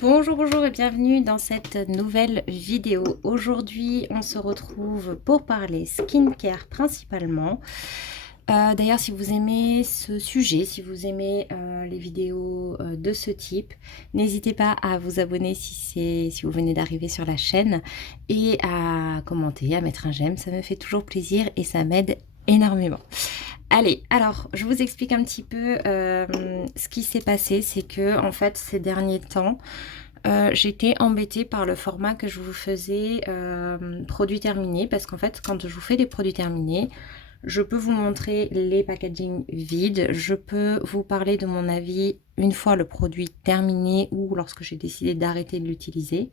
Bonjour, bonjour et bienvenue dans cette nouvelle vidéo. Aujourd'hui, on se retrouve pour parler skincare principalement. D'ailleurs, si vous aimez ce sujet, si vous aimez les vidéos de ce type, n'hésitez pas à vous abonner si vous venez d'arriver sur la chaîne et à commenter, à mettre un j'aime. Ça me fait toujours plaisir et ça m'aide énormément. Allez, alors je vous explique un petit peu ce qui s'est passé. C'est que en fait ces derniers temps, j'étais embêtée par le format que je vous faisais produits terminés, parce qu'en fait quand je vous fais des produits terminés, je peux vous montrer les packaging vides, je peux vous parler de mon avis une fois le produit terminé ou lorsque j'ai décidé d'arrêter de l'utiliser,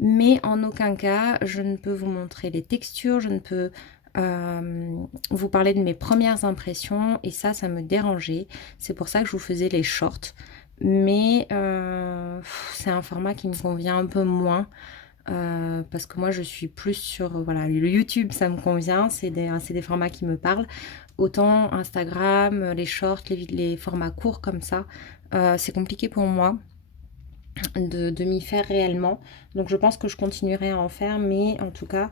mais en aucun cas je ne peux vous montrer les textures, je ne peux vous parler de mes premières impressions, et ça me dérangeait. C'est pour ça que je vous faisais les shorts, mais c'est un format qui me convient un peu moins, parce que moi je suis plus sur voilà, le YouTube, ça me convient, c'est des formats qui me parlent. Autant Instagram, les shorts, les formats courts comme ça, c'est compliqué pour moi de m'y faire réellement. Donc je pense que je continuerai à en faire, mais en tout cas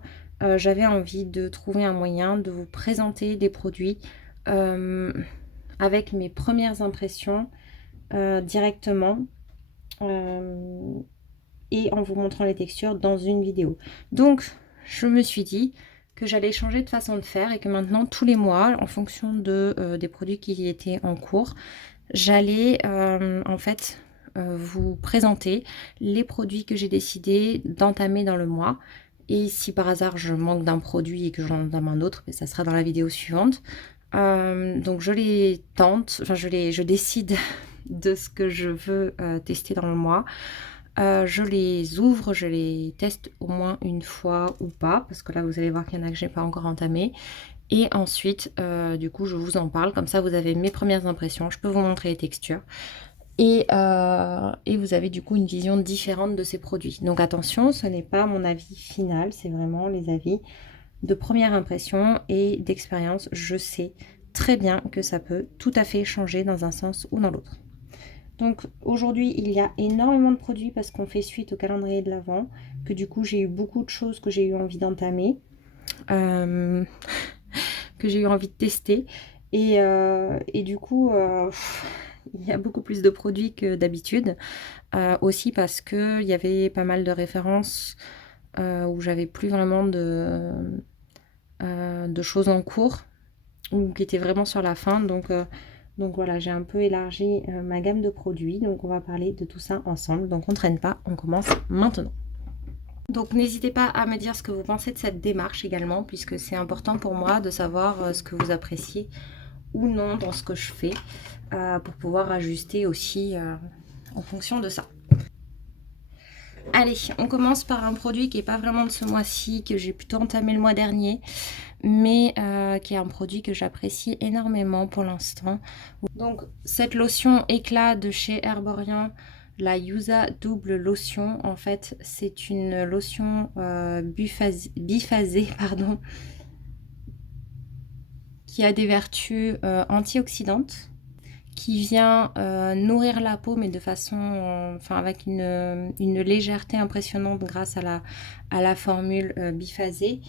j'avais envie de trouver un moyen de vous présenter des produits avec mes premières impressions directement, et en vous montrant les textures dans une vidéo. Donc je me suis dit que j'allais changer de façon de faire et que maintenant tous les mois, en fonction des produits qui étaient en cours, j'allais en fait vous présenter les produits que j'ai décidé d'entamer dans le mois. Et si par hasard je manque d'un produit et que j'en entame un autre, ça sera dans la vidéo suivante. Donc je les tente, enfin je décide de ce que je veux tester dans le mois. Je les ouvre, je les teste au moins une fois ou pas, parce que là vous allez voir qu'il y en a que j'ai pas encore entamé. Et ensuite, du coup, je vous en parle, comme ça vous avez mes premières impressions, je peux vous montrer les textures. Et vous avez du coup une vision différente de ces produits. Donc attention, ce n'est pas mon avis final, c'est vraiment les avis de première impression et d'expérience. Je sais très bien que ça peut tout à fait changer dans un sens ou dans l'autre. Donc aujourd'hui, il y a énormément de produits parce qu'on fait suite au calendrier de l'Avent, que du coup j'ai eu beaucoup de choses que j'ai eu envie d'entamer, que j'ai eu envie de tester. Et du coup, il y a beaucoup plus de produits que d'habitude. Aussi parce qu'il y avait pas mal de références où j'avais plus vraiment de choses en cours, ou qui étaient vraiment sur la fin. Donc voilà, j'ai un peu élargi ma gamme de produits. Donc on va parler de tout ça ensemble. Donc on ne traîne pas, on commence maintenant. Donc n'hésitez pas à me dire ce que vous pensez de cette démarche également, puisque c'est important pour moi de savoir ce que vous appréciez ou non dans ce que je fais, pour pouvoir ajuster aussi en fonction de ça. Allez, on commence par un produit qui n'est pas vraiment de ce mois-ci, que j'ai plutôt entamé le mois dernier, mais qui est un produit que j'apprécie énormément pour l'instant. Donc cette lotion éclat de chez Herborian, la Yusa double lotion, en fait c'est une lotion biphasée, pardon, qui a des vertus antioxydantes, qui vient nourrir la peau, mais de façon, avec une légèreté impressionnante grâce à la formule biphasée.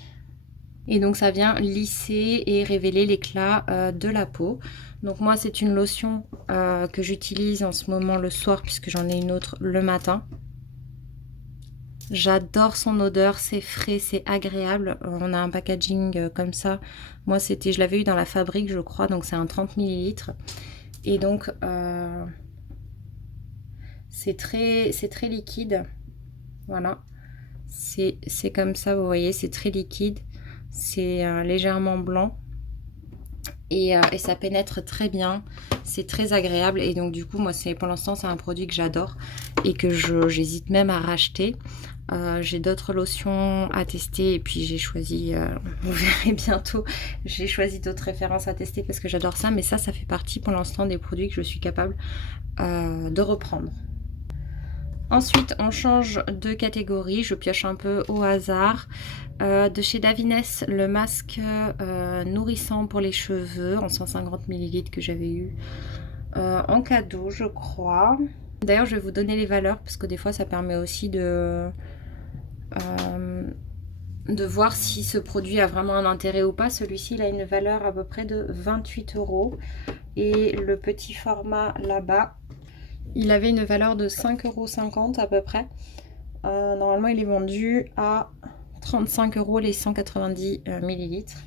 Et donc ça vient lisser et révéler l'éclat de la peau. Donc moi c'est une lotion que j'utilise en ce moment le soir, puisque j'en ai une autre le matin. J'adore son odeur, c'est frais, c'est agréable. On a un packaging comme ça. Moi je l'avais eu dans la Fabrique je crois, donc c'est un 30 ml. Et donc c'est très liquide. Voilà, c'est comme ça, vous voyez, c'est très liquide, c'est légèrement blanc, et ça pénètre très bien, c'est très agréable. Et donc du coup moi pour l'instant c'est un produit que j'adore et que j'hésite même à racheter. J'ai d'autres lotions à tester, et puis j'ai choisi, vous verrez bientôt, j'ai choisi d'autres références à tester parce que j'adore ça, mais ça fait partie pour l'instant des produits que je suis capable de reprendre. Ensuite, on change de catégorie, je pioche un peu au hasard. De chez Davines, le masque nourrissant pour les cheveux en 150 ml que j'avais eu en cadeau, je crois. D'ailleurs, je vais vous donner les valeurs parce que des fois, ça permet aussi de voir si ce produit a vraiment un intérêt ou pas. Celui-ci, il a une valeur à peu près de 28 € et le petit format là-bas, il avait une valeur de 5,50 € à peu près. Normalement, il est vendu à 35 € les 190 millilitres.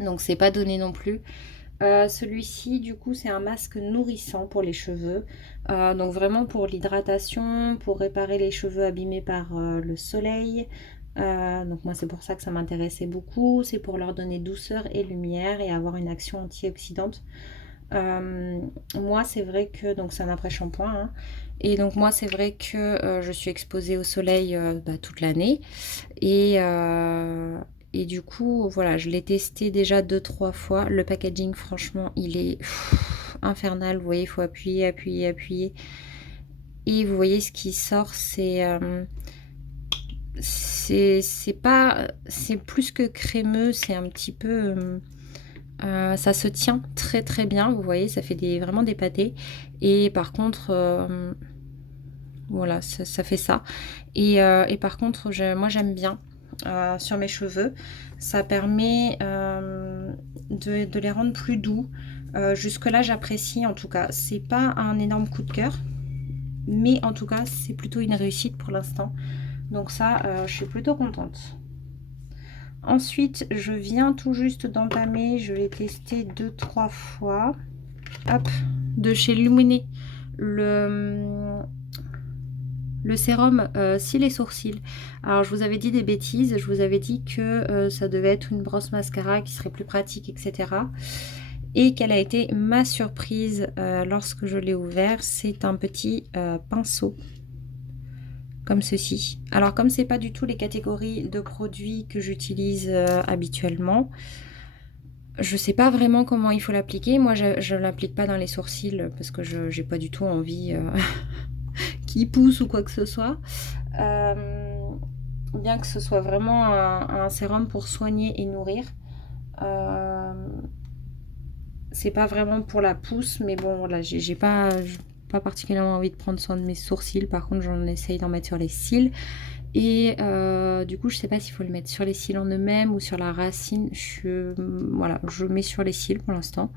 Donc, c'est pas donné non plus. Celui-ci, du coup, c'est un masque nourrissant pour les cheveux. Donc, vraiment pour l'hydratation, pour réparer les cheveux abîmés par le soleil. Donc, moi, c'est pour ça que ça m'intéressait beaucoup. C'est pour leur donner douceur et lumière et avoir une action antioxydante. Moi, c'est vrai que, donc c'est un après-shampoing, hein, et donc moi, c'est vrai que je suis exposée au soleil toute l'année, et, du coup, voilà, je l'ai testé déjà 2-3 fois. Le packaging, franchement, il est infernal. Vous voyez, il faut appuyer, appuyer, appuyer, et vous voyez ce qui sort, c'est pas, c'est plus que crémeux, c'est un petit peu ça se tient très très bien, vous voyez, ça fait vraiment des pâtés. Et par contre, voilà, ça fait ça. Et par contre, moi j'aime bien sur mes cheveux. Ça permet de les rendre plus doux. Jusque-là, j'apprécie en tout cas. C'est pas un énorme coup de cœur, mais en tout cas, c'est plutôt une réussite pour l'instant. Donc ça, je suis plutôt contente. Ensuite, je viens tout juste d'entamer, je l'ai testé 2-3 fois. Hop, de chez Luminé, le sérum cils et sourcils. Alors, je vous avais dit des bêtises, je vous avais dit que ça devait être une brosse mascara qui serait plus pratique, etc. Et quelle a été ma surprise lorsque je l'ai ouvert, c'est un petit pinceau. Comme ceci. Alors comme c'est pas du tout les catégories de produits que j'utilise habituellement, je sais pas vraiment comment il faut l'appliquer. Moi je l'applique pas dans les sourcils parce que je j'ai pas du tout envie qu'il pousse ou quoi que ce soit. Bien que ce soit vraiment un sérum pour soigner et nourrir. C'est pas vraiment pour la pousse, mais bon voilà, j'ai pas particulièrement envie de prendre soin de mes sourcils. Par contre, j'en essaye d'en mettre sur les cils. Et du coup, je sais pas s'il faut le mettre sur les cils en eux-mêmes ou sur la racine. Voilà, je mets sur les cils pour l'instant.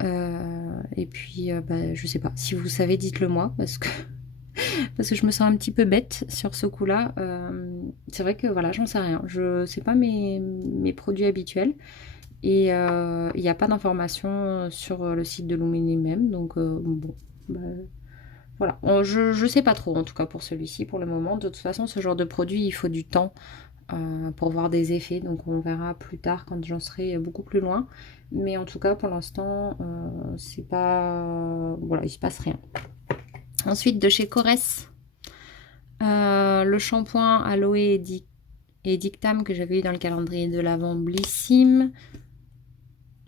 Et puis, je sais pas. Si vous savez, dites-le moi, parce que je me sens un petit peu bête sur ce coup-là. C'est vrai que voilà, j'en sais rien. C'est pas mes produits habituels. Et il n'y a pas d'informations sur le site de Lumini même. Donc, bon, voilà. Je sais pas trop, en tout cas, pour celui-ci, pour le moment. De toute façon, ce genre de produit, il faut du temps pour voir des effets. Donc, on verra plus tard quand j'en serai beaucoup plus loin. Mais en tout cas, pour l'instant, c'est pas... Voilà, il se passe rien. Ensuite, de chez Corès, le shampoing Aloe et Dictam que j'avais eu dans le calendrier de l'Avent Blissim.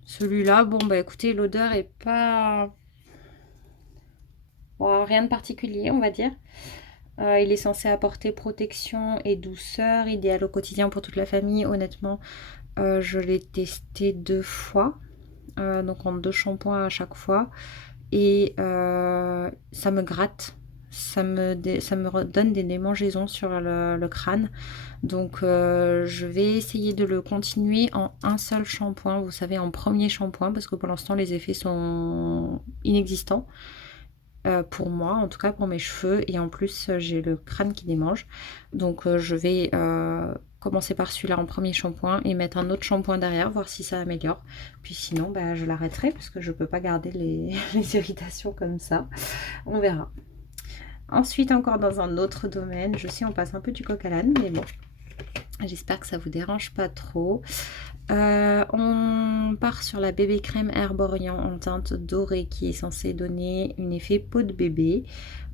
Celui-là, bon, bah écoutez, l'odeur est pas... Bon, rien de particulier, on va dire. Il est censé apporter protection et douceur, idéal au quotidien pour toute la famille. Honnêtement, je l'ai testé 2 fois, donc en 2 shampoings à chaque fois. Et ça me gratte, ça me donne des démangeaisons sur le crâne. Donc je vais essayer de le continuer en un seul shampoing, vous savez, en premier shampoing, parce que pour l'instant les effets sont inexistants. Pour moi, en tout cas pour mes cheveux, et en plus j'ai le crâne qui démange. Donc je vais commencer par celui-là en premier shampoing et mettre un autre shampoing derrière, voir si ça améliore. Puis sinon, je l'arrêterai parce que je peux pas garder les irritations comme ça. On verra. Ensuite, encore dans un autre domaine, je sais on passe un peu du coq à l'âne, mais bon, j'espère que ça vous dérange pas trop. On part sur la bébé crème Herborian en teinte dorée qui est censée donner un effet peau de bébé.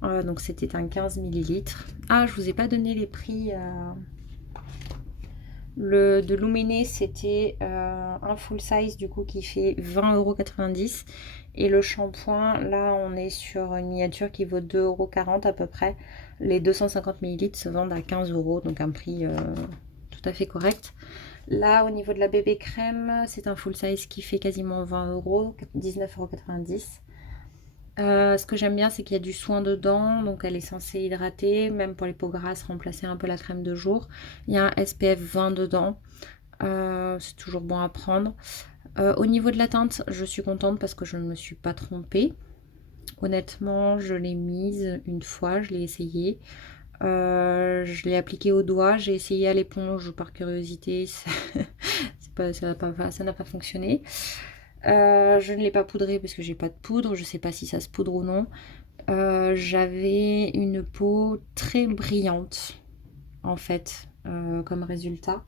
Donc c'était un 15 ml. Ah, je vous ai pas donné les prix. Le de Luminé, c'était un full size du coup qui fait 20,90 €. Et le shampoing, là on est sur une miniature qui vaut 2,40 € à peu près. Les 250 ml se vendent à 15 €, donc un prix tout à fait correct. Là, au niveau de la bébé crème, c'est un full size qui fait quasiment 20 €, 19,90 €. Ce que j'aime bien, c'est qu'il y a du soin dedans, donc elle est censée hydrater, même pour les peaux grasses, remplacer un peu la crème de jour. Il y a un SPF 20 dedans, c'est toujours bon à prendre. Au niveau de la teinte, je suis contente parce que je ne me suis pas trompée. Honnêtement, je l'ai mise une fois, je l'ai essayée. Je l'ai appliquée au doigt, j'ai essayé à l'éponge par curiosité, ça n'a pas fonctionné. Je ne l'ai pas poudré parce que j'ai pas de poudre, je sais pas si ça se poudre ou non. J'avais une peau très brillante en fait comme résultat.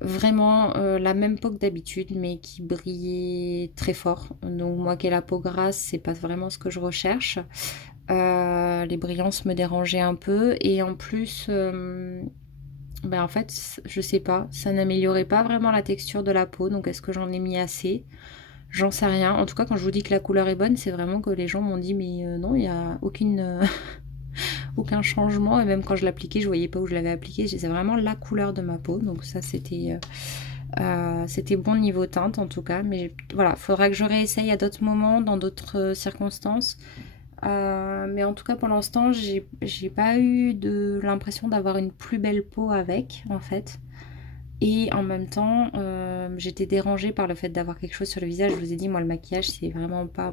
Vraiment la même peau que d'habitude mais qui brillait très fort. Donc moi qui ai la peau grasse, c'est pas vraiment ce que je recherche. Les brillances me dérangeaient un peu et en plus ben en fait je sais pas, ça n'améliorait pas vraiment la texture de la peau, donc est-ce que j'en ai mis assez? J'en sais rien. En tout cas, quand je vous dis que la couleur est bonne, c'est vraiment que les gens m'ont dit mais non, il n'y a aucun changement. Et même quand je l'appliquais, je voyais pas où je l'avais appliqué. C'est vraiment la couleur de ma peau. Donc ça, c'était bon niveau teinte en tout cas. Mais voilà, faudra que je réessaye à d'autres moments, dans d'autres circonstances. Mais en tout cas, pour l'instant, j'ai pas eu l'impression d'avoir une plus belle peau avec, en fait. Et en même temps, j'étais dérangée par le fait d'avoir quelque chose sur le visage. Je vous ai dit, moi, le maquillage, c'est vraiment pas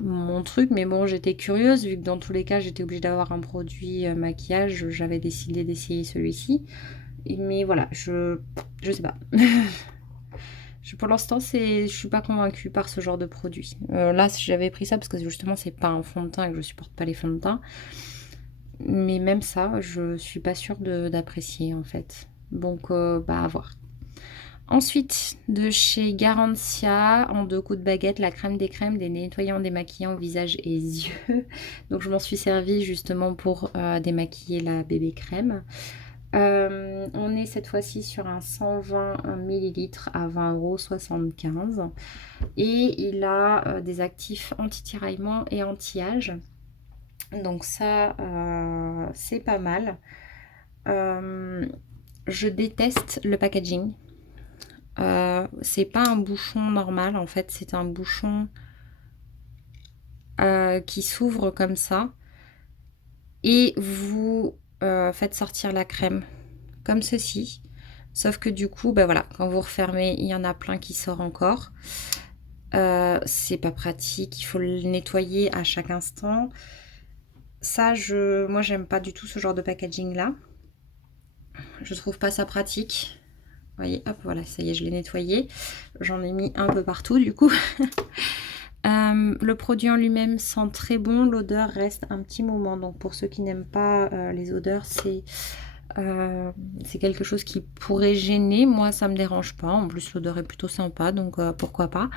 mon truc. Mais bon, j'étais curieuse, vu que dans tous les cas, j'étais obligée d'avoir un produit maquillage. J'avais décidé d'essayer celui-ci. Mais voilà, je sais pas. Pour l'instant, je suis pas convaincue par ce genre de produit. Là, j'avais pris ça parce que justement, c'est pas un fond de teint et que je supporte pas les fonds de teint. Mais même ça, je suis pas sûre d'apprécier en fait. Donc, bah à voir. Ensuite, de chez Garantia, en 2 coups de baguette, la crème des crèmes, des nettoyants démaquillants visage et yeux. Donc je m'en suis servie justement pour démaquiller la bébé crème. On est cette fois-ci sur un 120 ml à 20,75 €. Et il a des actifs anti-tiraillement et anti-âge. Donc ça, c'est pas mal. Je déteste le packaging. C'est pas un bouchon normal, en fait, c'est un bouchon qui s'ouvre comme ça. Et vous faites sortir la crème comme ceci. Sauf que du coup, bah voilà, quand vous refermez, il y en a plein qui sort encore. C'est pas pratique, il faut le nettoyer à chaque instant. Ça, moi, j'aime pas du tout ce genre de packaging là. Je trouve pas ça pratique. Vous voyez, hop, voilà, ça y est, je l'ai nettoyé. J'en ai mis un peu partout du coup. Le produit en lui-même sent très bon. L'odeur reste un petit moment. Donc pour ceux qui n'aiment pas les odeurs, c'est quelque chose qui pourrait gêner. Moi, ça me dérange pas. En plus, l'odeur est plutôt sympa, donc pourquoi pas.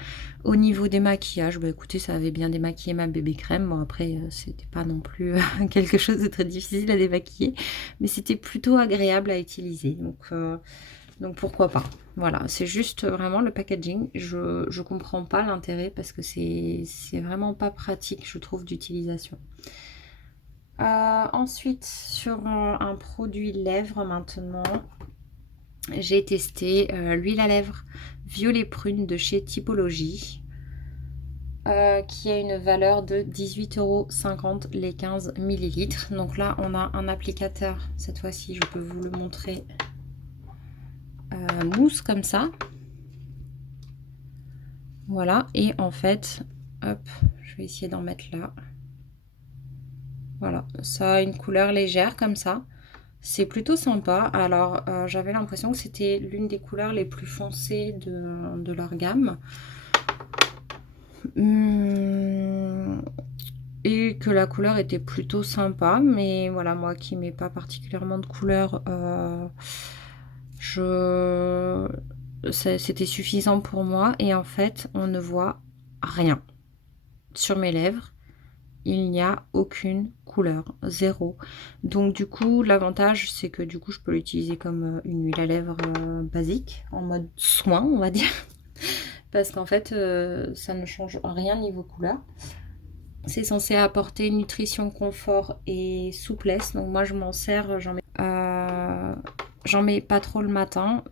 Au niveau des maquillages, bah écoutez, ça avait bien démaquillé ma bébé crème. Bon, après, c'était pas non plus quelque chose de très difficile à démaquiller, mais c'était plutôt agréable à utiliser. Donc pourquoi pas. Voilà, c'est juste vraiment le packaging. Je comprends pas l'intérêt parce que c'est vraiment pas pratique, je trouve, d'utilisation. Ensuite, sur un produit lèvres maintenant, j'ai testé l'huile à lèvres violet prune de chez Typologie, qui a une valeur de 18,50 € les 15 ml. Donc là, on a un applicateur. Cette fois-ci, je peux vous le montrer. Mousse comme ça. Voilà. Et en fait, hop, je vais essayer d'en mettre là. Voilà, ça a une couleur légère comme ça. C'est plutôt sympa. Alors, j'avais l'impression que c'était l'une des couleurs les plus foncées de leur gamme. Et que la couleur était plutôt sympa. Mais voilà, moi qui n'aimais pas particulièrement de couleur, c'était suffisant pour moi. Et en fait, on ne voit rien sur mes lèvres. Il n'y a aucune couleur, zéro. Donc du coup, l'avantage, c'est que du coup, je peux l'utiliser comme une huile à lèvres basique, en mode soin, on va dire. Parce qu'en fait, ça ne change rien niveau couleur. C'est censé apporter nutrition, confort et souplesse. Donc moi, je m'en sers, j'en mets pas trop le matin.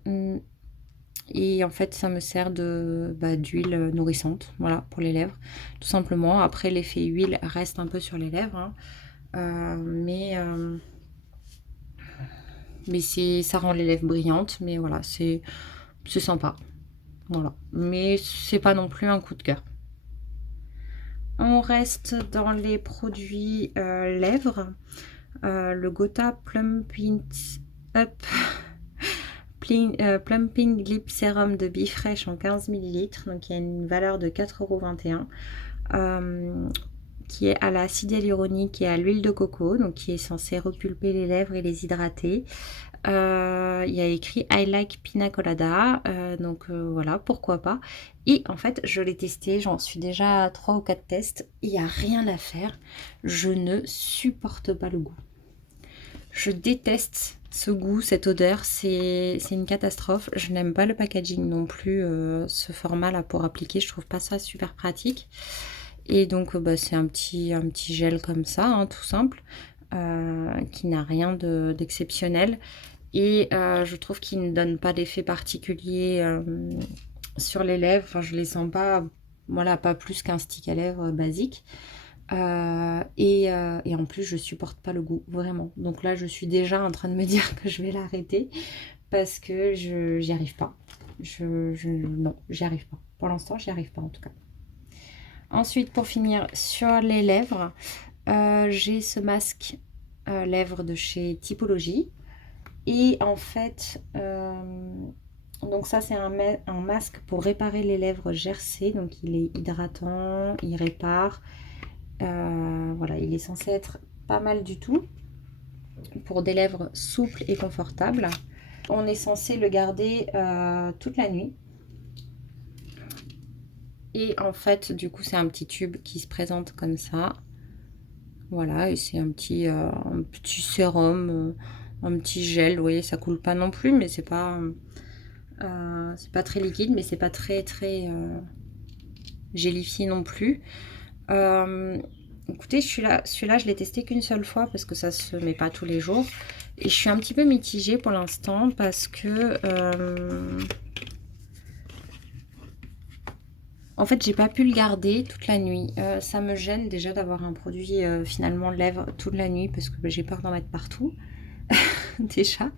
Et en fait, ça me sert d'huile nourrissante, voilà, pour les lèvres, tout simplement. Après, l'effet huile reste un peu sur les lèvres, hein. Mais ça rend les lèvres brillantes. Mais voilà, c'est sympa. Voilà. Mais c'est pas non plus un coup de cœur. On reste dans les produits lèvres. Le Gotha Plumping Up Plumping Lip Serum de Bifresh en 15 ml. Donc il y a une valeur de 4,21 €. Qui est à l'acide hyaluronique et à l'huile de coco, donc qui est censé repulper les lèvres et les hydrater. Il y a écrit I like pina colada, donc voilà, pourquoi pas. Et en fait, je l'ai testé, j'en suis déjà à 3 ou 4 tests, il n'y a rien à faire, je ne supporte pas le goût. Je déteste ce goût, cette odeur, c'est une catastrophe. Je n'aime pas le packaging non plus, ce format là pour appliquer, je trouve pas ça super pratique. Et donc c'est un petit gel comme ça, hein, tout simple, qui n'a rien d'exceptionnel. Et je trouve qu'il ne donne pas d'effet particulier sur les lèvres. Enfin, je les sens pas, voilà, pas plus qu'un stick à lèvres basique. Et en plus, je supporte pas le goût, vraiment. Donc là, je suis déjà en train de me dire que je vais l'arrêter parce que j'y arrive pas. Non, j'y arrive pas. Pour l'instant, j'y arrive pas en tout cas. Ensuite, pour finir sur les lèvres, j'ai ce masque lèvres de chez Typologie. Et en fait, donc ça c'est un masque pour réparer les lèvres gercées. Donc il est hydratant, il répare. Voilà, il est censé être pas mal du tout pour des lèvres souples et confortables. On est censé le garder toute la nuit. Et en fait, du coup, c'est un petit tube qui se présente comme ça. Voilà, et c'est un petit sérum, un petit gel. Vous voyez, ça coule pas non plus, mais c'est pas très liquide, mais c'est pas très gélifié non plus. Écoutez, celui-là, je l'ai testé qu'une seule fois parce que ça se met pas tous les jours. Et je suis un petit peu mitigée pour l'instant parce que en fait, j'ai pas pu le garder toute la nuit. Ça me gêne déjà d'avoir un produit finalement lèvres toute la nuit parce que j'ai peur d'en mettre partout déjà.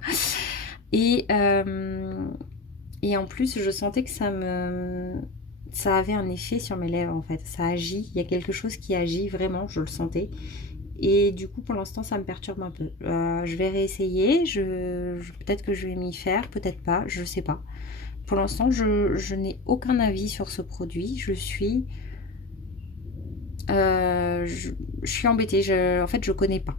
Et en plus, je sentais que ça avait un effet sur mes lèvres en fait. Ça agit. Il y a quelque chose qui agit vraiment. Je le sentais. Et du coup, pour l'instant, ça me perturbe un peu. Je vais réessayer. Peut-être que je vais m'y faire, peut-être pas. Je sais pas. Pour l'instant, je n'ai aucun avis sur ce produit. Je suis embêtée. En fait, je connais pas.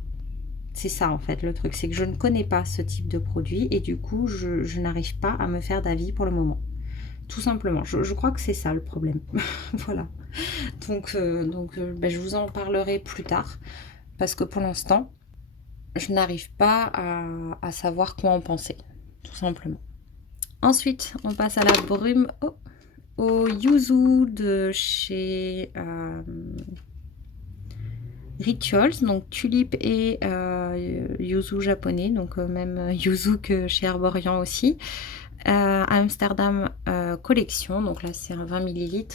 C'est ça, en fait, le truc. C'est que je ne connais pas ce type de produit. Et du coup, je n'arrive pas à me faire d'avis pour le moment. Tout simplement. Je crois que c'est ça, le problème. Voilà. Donc, je vous en parlerai plus tard. Parce que pour l'instant, je n'arrive pas à savoir quoi en penser. Tout simplement. Ensuite, on passe à la brume au yuzu de chez Rituals, donc tulipe et yuzu japonais, donc même yuzu que chez Herborian aussi. Amsterdam collection, donc là c'est un 20 ml.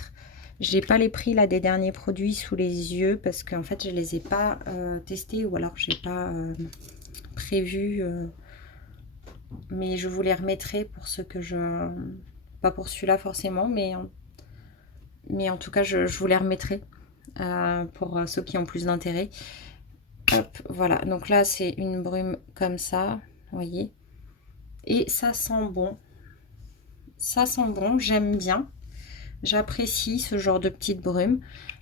J'ai pas les prix là des derniers produits sous les yeux parce qu'en fait je les ai pas testés ou alors j'ai pas prévu. Mais je vous les remettrai pour ceux que pas pour celui-là forcément, mais en tout cas je vous les remettrai pour ceux qui ont plus d'intérêt. Hop, voilà, donc là c'est une brume comme ça, vous voyez. Et ça sent bon. Ça sent bon, j'aime bien. J'apprécie ce genre de petite brume.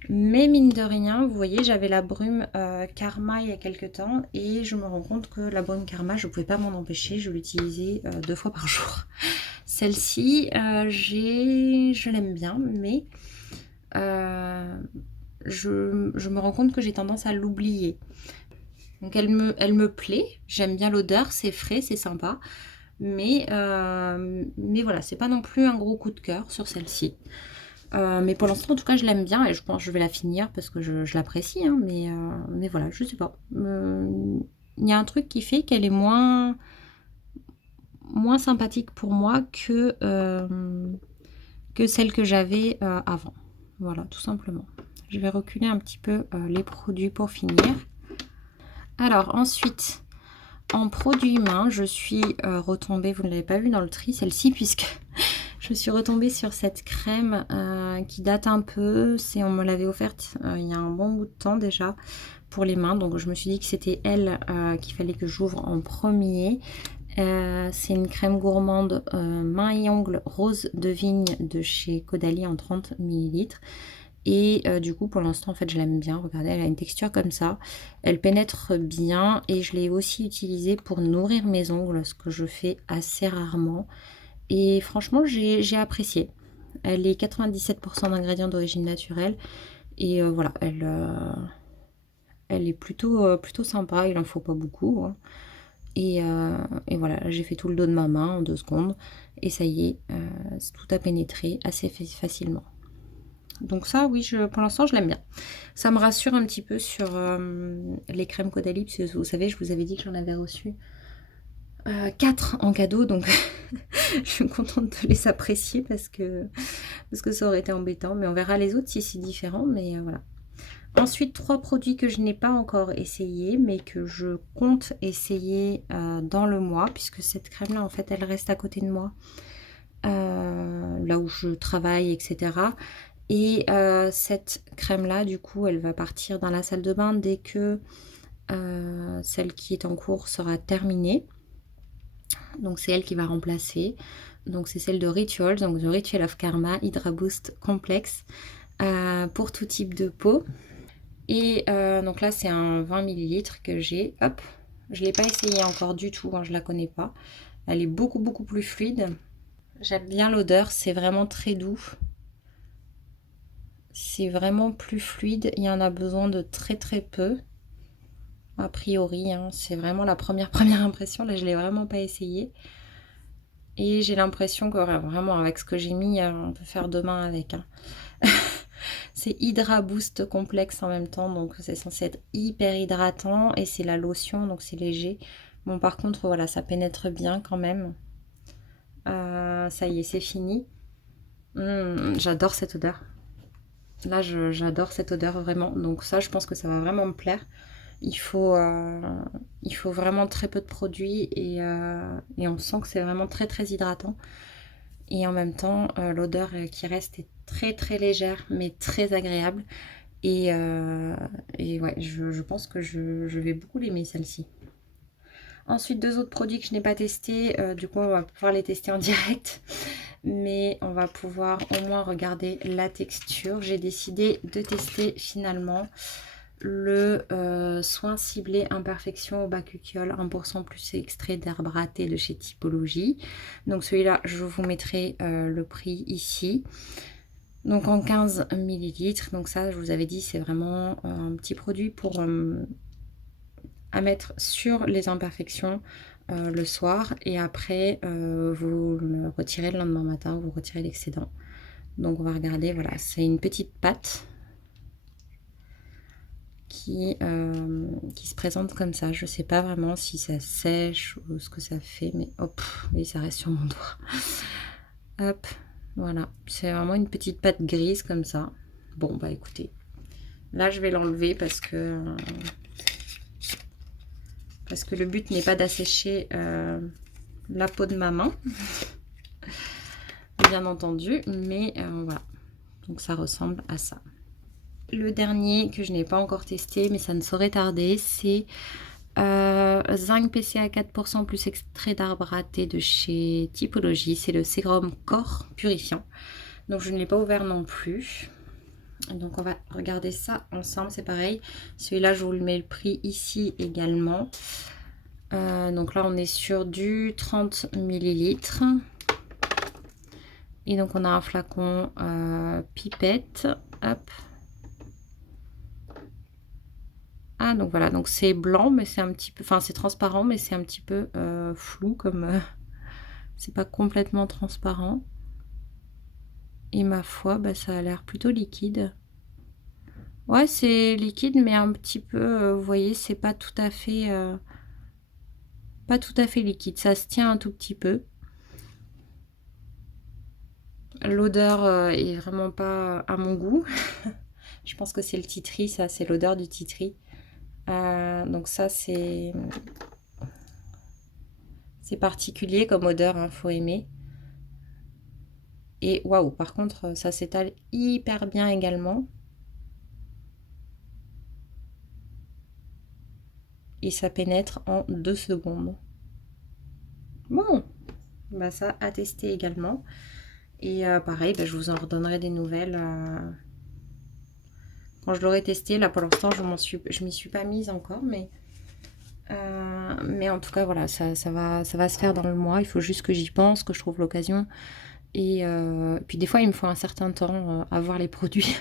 Mais mine de rien, vous voyez, j'avais la brume Karma il y a quelques temps. Et je me rends compte que la brume Karma, je ne pouvais pas m'en empêcher. Je l'utilisais 2 fois par jour. Celle-ci, je l'aime bien. Mais je me rends compte que j'ai tendance à l'oublier. Donc elle me plaît. J'aime bien l'odeur. C'est frais, c'est sympa. Mais voilà, c'est pas non plus un gros coup de cœur sur celle-ci. Mais pour l'instant, en tout cas, je l'aime bien et je pense que je vais la finir parce que je l'apprécie. Hein, mais voilà, je sais pas. Il y a un truc qui fait qu'elle est moins moins sympathique pour moi que celle que j'avais avant. Voilà, tout simplement. Je vais reculer un petit peu les produits pour finir. Alors ensuite, en produits mains, je suis retombée, vous ne l'avez pas vu dans le tri, celle-ci, puisque je suis retombée sur cette crème qui date un peu. On me l'avait offerte il y a un bon bout de temps déjà pour les mains. Donc je me suis dit que c'était elle qu'il fallait que j'ouvre en premier. C'est une crème gourmande main et ongles rose de vigne de chez Caudalie en 30 ml. Et du coup, pour l'instant, en fait, je l'aime bien. Regardez, elle a une texture comme ça. Elle pénètre bien et je l'ai aussi utilisée pour nourrir mes ongles, ce que je fais assez rarement. Et franchement, j'ai apprécié. Elle est 97% d'ingrédients d'origine naturelle. Et voilà, elle est plutôt sympa. Il en faut pas beaucoup, hein. Et voilà, j'ai fait tout le dos de ma main en 2 secondes. Et ça y est, tout a pénétré assez facilement. Donc ça, oui, pour l'instant, je l'aime bien. Ça me rassure un petit peu sur les crèmes Caudalie, parce que vous savez, je vous avais dit que j'en avais reçu 4 en cadeau, donc je suis contente de les apprécier parce que ça aurait été embêtant. Mais on verra les autres si c'est différent, mais voilà. Ensuite, 3 produits que je n'ai pas encore essayé, mais que je compte essayer dans le mois, puisque cette crème-là, en fait, elle reste à côté de moi, là où je travaille, etc. Et cette crème-là, du coup, elle va partir dans la salle de bain dès que celle qui est en cours sera terminée. Donc, c'est elle qui va remplacer. Donc, c'est celle de Rituals, donc The Ritual of Karma Hydra Boost Complex pour tout type de peau. Et donc là, c'est un 20 ml que j'ai. Hop, je ne l'ai pas essayé encore du tout, hein, je ne la connais pas. Elle est beaucoup plus fluide. J'aime bien l'odeur, c'est vraiment très doux. C'est vraiment plus fluide. Il y en a besoin de très peu. A priori, hein, c'est vraiment la première impression. Là, je ne l'ai vraiment pas essayé. Et j'ai l'impression que vraiment, avec ce que j'ai mis, on peut faire demain avec. Hein. C'est Hydra Boost complexe en même temps, donc c'est censé être hyper hydratant. Et c'est la lotion, donc c'est léger. Bon, par contre, voilà, ça pénètre bien quand même. Ça y est, c'est fini. J'adore cette odeur. Là, j'adore cette odeur vraiment. Donc ça, je pense que ça va vraiment me plaire. Il faut vraiment très peu de produits et on sent que c'est vraiment très hydratant. Et en même temps, l'odeur qui reste est très légère, mais très agréable. Et ouais, je pense que je vais beaucoup l'aimer celle-ci. Ensuite, 2 autres produits que je n'ai pas testés. Du coup, on va pouvoir les tester en direct. Mais on va pouvoir au moins regarder la texture. J'ai décidé de tester finalement le soin ciblé imperfection au bacuchiol 1% plus extrait d'herbe ratée de chez Typologie. Donc celui-là, je vous mettrai le prix ici. Donc en 15 ml. Donc ça, je vous avais dit, c'est vraiment un petit produit pour à mettre sur les imperfections le soir. Et après, vous le retirez le lendemain matin, vous retirez l'excédent. Donc on va regarder, voilà, c'est une petite pâte qui se présente comme ça. Je sais pas vraiment si ça sèche ou ce que ça fait, mais hop, oui, ça reste sur mon doigt. Hop, voilà, c'est vraiment une petite pâte grise comme ça. Bon, bah écoutez, là je vais l'enlever parce que le but n'est pas d'assécher la peau de ma main, bien entendu, mais voilà, donc ça ressemble à ça. Le dernier que je n'ai pas encore testé, mais ça ne saurait tarder, c'est zinc PCA 4% plus extrait d'arbre raté de chez Typologie. C'est le sérum corps purifiant. Donc je ne l'ai pas ouvert non plus. Donc on va regarder ça ensemble, c'est pareil. Celui-là, je vous le mets le prix ici également. Donc là, on est sur du 30 ml. Et donc on a un flacon pipette. Hop. Ah, donc voilà, donc c'est blanc, mais c'est un petit peu, enfin c'est transparent, mais c'est un petit peu flou, comme c'est pas complètement transparent. Et ma foi, bah, ça a l'air plutôt liquide. Ouais, c'est liquide, mais un petit peu, vous voyez, c'est pas tout à fait pas tout à fait liquide, ça se tient un tout petit peu. L'odeur est vraiment pas à mon goût. Je pense que c'est le titri, ça, c'est l'odeur du titri. Donc ça, c'est particulier comme odeur, hein, faut aimer. Et waouh, par contre, ça s'étale hyper bien également. Et ça pénètre en 2 secondes. Bon, bah ça à tester également. Et pareil, bah, je vous en redonnerai des nouvelles quand je l'aurai testé. Là, pour l'instant, je m'y suis pas mise encore, mais en tout cas, voilà, ça va se faire dans le mois. Il faut juste que j'y pense, que je trouve l'occasion. Et puis des fois, il me faut un certain temps à voir les produits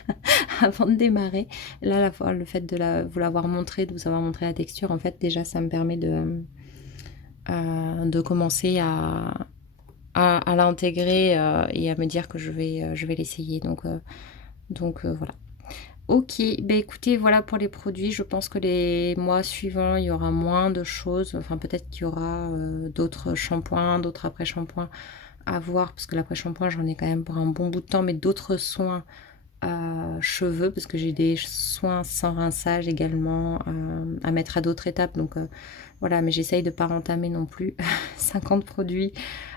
avant de démarrer. Là, le fait de vous l'avoir montré, de vous avoir montré la texture, en fait, déjà, ça me permet de commencer à l'intégrer et à me dire que je vais l'essayer. Donc voilà. Ok, bah écoutez, voilà pour les produits. Je pense que les mois suivants, il y aura moins de choses. Enfin, peut-être qu'il y aura d'autres shampoings, d'autres après-shampoings à voir, parce que l'après-shampoing, j'en ai quand même pour un bon bout de temps, mais d'autres soins cheveux, parce que j'ai des soins sans rinçage également à mettre à d'autres étapes. Donc voilà, mais j'essaye de ne pas entamer non plus 50 produits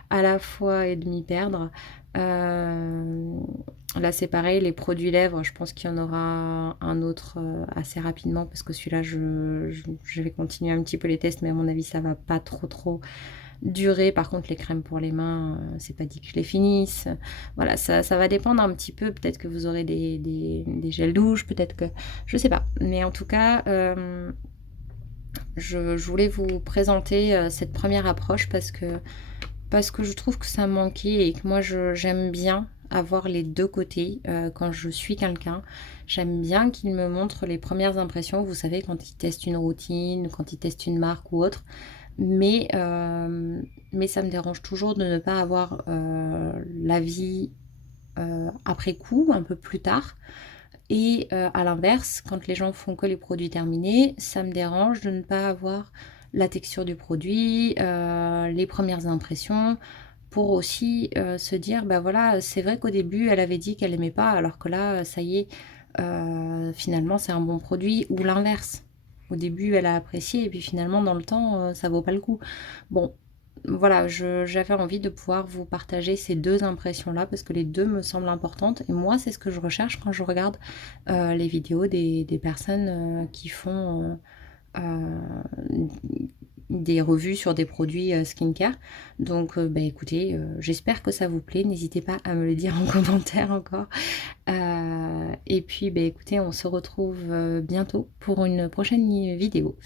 à la fois et de m'y perdre. Là, c'est pareil, les produits lèvres, je pense qu'il y en aura un autre assez rapidement parce que celui-là, je vais continuer un petit peu les tests, mais à mon avis, ça va pas trop durer. Par contre, les crèmes pour les mains, c'est pas dit que je les finisse. Voilà, ça va dépendre un petit peu. Peut-être que vous aurez des gels douches, peut-être que... Je sais pas. Mais en tout cas, je voulais vous présenter cette première approche parce que je trouve que ça manquait et que moi j'aime bien avoir les deux côtés quand je suis quelqu'un. J'aime bien qu'il me montre les premières impressions, vous savez, quand il teste une routine, quand il teste une marque ou autre. Mais ça me dérange toujours de ne pas avoir l'avis après coup, un peu plus tard. Et à l'inverse, quand les gens font que les produits terminés, ça me dérange de ne pas avoir la texture du produit, les premières impressions, pour aussi se dire, bah voilà, c'est vrai qu'au début, elle avait dit qu'elle aimait pas, alors que là, ça y est, finalement, c'est un bon produit, ou l'inverse. Au début, elle a apprécié, et puis finalement, dans le temps, ça vaut pas le coup. Bon, voilà, j'avais envie de pouvoir vous partager ces deux impressions-là parce que les deux me semblent importantes. Et moi, c'est ce que je recherche quand je regarde les vidéos des personnes qui font des revues sur des produits skincare. Donc, bah, écoutez, j'espère que ça vous plaît. N'hésitez pas à me le dire en commentaire encore. Et puis, bah, écoutez, on se retrouve bientôt pour une prochaine vidéo.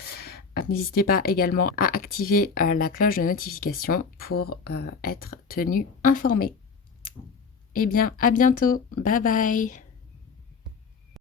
N'hésitez pas également à activer la cloche de notification pour être tenu informé. Eh bien, à bientôt. Bye bye.